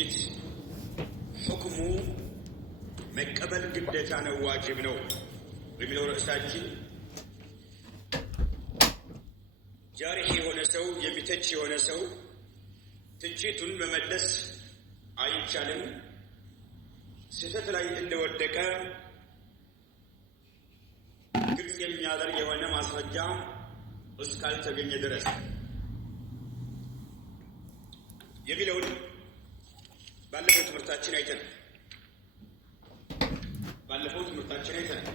ትችት ሁክሙ መቀበል ግዴታ ነው ዋጅብ ነው በሚለው ርዕሳችን ጃሪህ የሆነ ሰው የሚተች የሆነ ሰው ትችቱን መመለስ አይቻልም ስህተት ላይ እንደወደቀ ግልጽ የሚያደርግ የሆነ ማስረጃ እስካልተገኘ ድረስ የሚለውን ባለፈው ትምህርታችን አይተናል።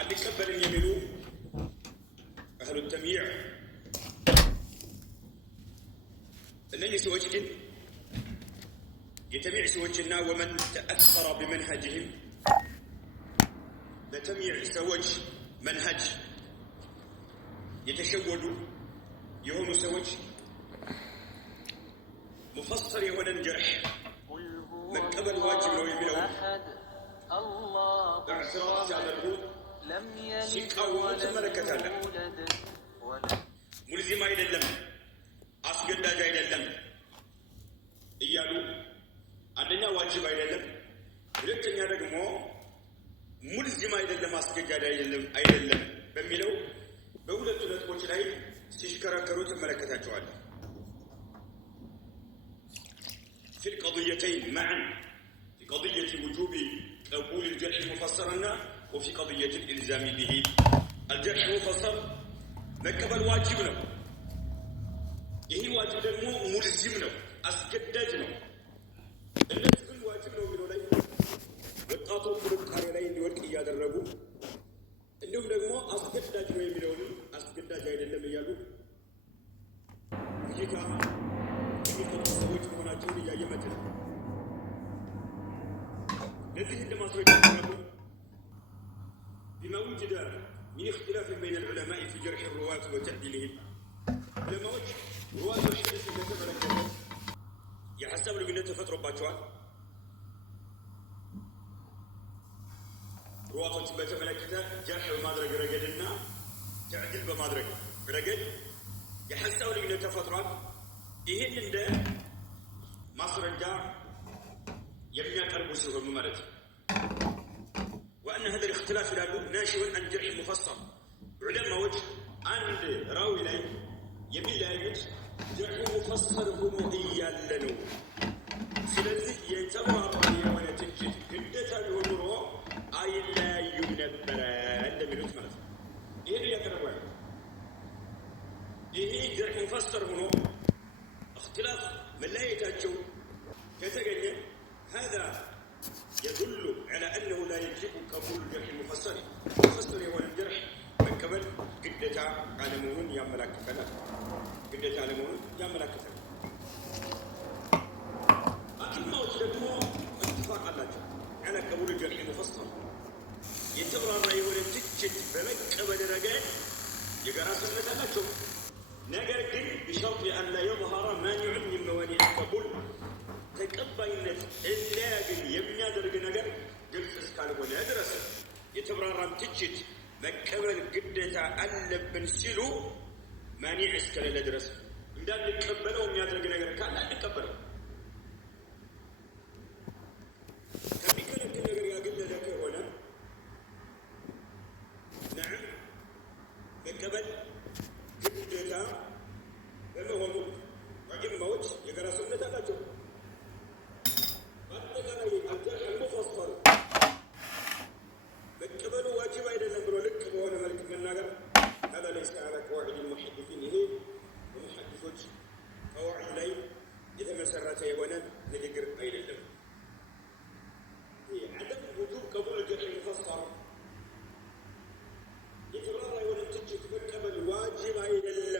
አንቀበልም የሚሉ አህሉ ተምይዕ እነዚህ ሰዎች ግን የተምይዕ ሰዎችና ወመን ተአሰረ بمنهجهم በተምይዕ ሰዎች መንሀጅ የተሸወዱ የሆኑ ሰዎች ሙፈሰር የሆነን ጀርሕ መቀበል ዋጅብ ነው የሚለው እዕትራፍ ሲያደርጉ ሲቃወሙ ትመለከታለን። ሙልዚም አይደለም አስገዳጅ አይደለም እያሉ አንደኛ ዋጅብ አይደለም፣ ሁለተኛ ደግሞ ሙልዚም አይደለም አስገዳጅ አይደለም በሚለው በሁለቱ ነጥቦች ላይ ሲሽከረከሩ ትመለከታቸዋለን። في القضيتين معا في قضية وجوب قبول الجرح مفسرا وفي قضية الإلزام به. الجرح مفسر مكبل واجب له ይህ ዋጅብ ደግሞ ሙልዚም ነው አስገዳጅ ነው። እነዚህ ግን ዋጅብ ነው የሚለው ላይ ወጣቱ ጥርጣሬ ላይ እንዲወድቅ እያደረጉ እንዲሁም ደግሞ አስገዳጅ ነው የሚለውን አስገዳጅ አይደለም እያሉ ይካ የሚፈቱ ሰዎች መሆናቸውን እያየመት ነው። ለዚህ እንደማስረጃ ያቀረቡ بما وجد من اختلاف بين العلماء في جرح الرواة وتعديلهم علماء رواة الحديث ከተመለከተ የሐሳብ ልዩነት ተፈጥሮባቸዋል። ሩዋቶችን በተመለከተ ጀርሕ በማድረግ ረገድና ተዕዲል በማድረግ ረገድ የሐሳብ ልዩነት ተፈጥሯል። ይህን እንደ ማስረጃ የሚያቀርቡ ሲሆኑ ማለት ነው። وأن هذا الاختلاف له ناشئ عن جرح مفسر علماء عند راوي لا يميل يجد جرح مفسر هم إيالنو ስለዚህ የተባራሪ የሆነ ትችት ግዴታ ቢሆን ኖሮ አይለያዩም ነበረ እንደሚሉት ማለት ነው። ይህን እያቀረቡ ያሉት ይህ ጀርሕ ሙፈሰር ሆኖ እክትላፍ መለያየታቸው ከተገኘ هذا يدل على أنه لا يجب قبول الجرح المفسر مفسر يوان الجرح من قبل قدة علمون يا ملاكفنا قدة علمون يا ملاكفنا لكن ما وجدوا اتفاق على قبول الجرح المفسر يتبرى الرأي ولا تجد بمن قبل رجال يقرأ سنة نفسه نقر بشرط أن لا يظهر مانع من موانع القبول ተቀባይነት እንዳያገኝ የሚያደርግ ነገር ግልጽ እስካልሆነ ድረስ የተብራራን ትችት መቀበል ግዴታ አለብን ሲሉ ማኒዕ እስከሌለ ድረስ እንዳንቀበለው የሚያደርግ ነገር ካለ አንቀበለው። ከሚከለክል ነገር ያገለለ ከሆነ ነዓም መቀበል ግዴታ በመሆኑ ዑለማዎች የጋራ ስምምነት አላቸው። መቀበሉ ዋጅብ አይደለም ብሎ ልክ በሆነ መልክ መናገር هذا ليس على قواعد المحدثين ይሄ በሙሐዲሶች ቀዋዒድ ላይ የተመሰረተ የሆነ ንግግር አይደለም። عدم وجوب قبول الجرح المفسر የተብራራ የሆነ ትችት መቀበል ዋጅብ አይደለም